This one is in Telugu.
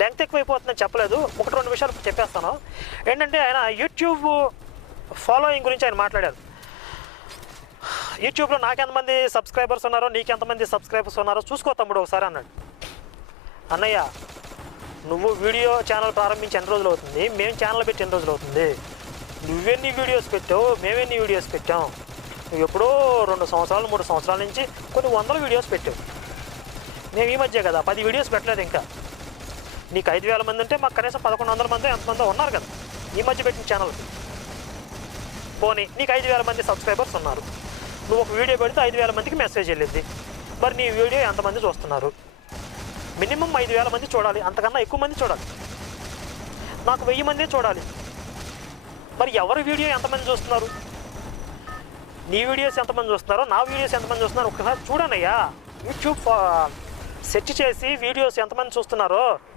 లెంగ్త్ ఎక్కువైపోతుందని చెప్పలేదు, ఒకటి రెండు విషయాలు చెప్పేస్తాను. ఏంటంటే ఆయన యూట్యూబ్ ఫాలోయింగ్ గురించి ఆయన మాట్లాడారు. యూట్యూబ్లో నాకెంతమంది సబ్స్క్రైబర్స్ ఉన్నారో నీకెంతమంది సబ్స్క్రైబర్స్ ఉన్నారో చూసుకో తమ్ముడు ఒకసారి అన్నాడు. అన్నయ్య, నువ్వు వీడియో ఛానల్ ప్రారంభించి ఎన్ని రోజులు అవుతుంది, మేము ఛానల్ పెట్టి ఎన్ని రోజులు అవుతుంది, నువ్వెన్ని వీడియోస్ పెట్టావు, మేమెన్ని వీడియోస్ పెట్టాం, నువ్వు ఎప్పుడో 2 సంవత్సరాలు 3 సంవత్సరాల నుంచి కొన్ని వందల వీడియోస్ పెట్టావు, మేము ఈ మధ్య కదా 10 వీడియోస్ పెట్టలేదు. ఇంకా నీకు 5,000 మంది ఉంటే మాకు కనీసం 1,100 మంది ఎంతమందో ఉన్నారు కదా ఈ మధ్య పెట్టిన ఛానల్కి. పోనీ నీకు 5,000 మంది సబ్స్క్రైబర్స్ ఉన్నారు, నువ్వు ఒక వీడియో పెడితే 5,000 మందికి మెసేజ్ వెళ్ళింది. మరి నీ వీడియో ఎంతమంది చూస్తున్నారు? మినిమం 5,000 మంది చూడాలి, అంతకన్నా ఎక్కువ మంది చూడాలి. నాకు 1000 మంది చూడాలి. మరి ఎవరి వీడియో ఎంతమంది చూస్తున్నారు, నీ వీడియోస్ ఎంతమంది చూస్తున్నారో నా వీడియోస్ ఎంతమంది చూస్తున్నారో ఒకసారి చూడనయ్యా. యూట్యూబ్ సెర్చ్ చేసి వీడియోస్ ఎంతమంది చూస్తున్నారో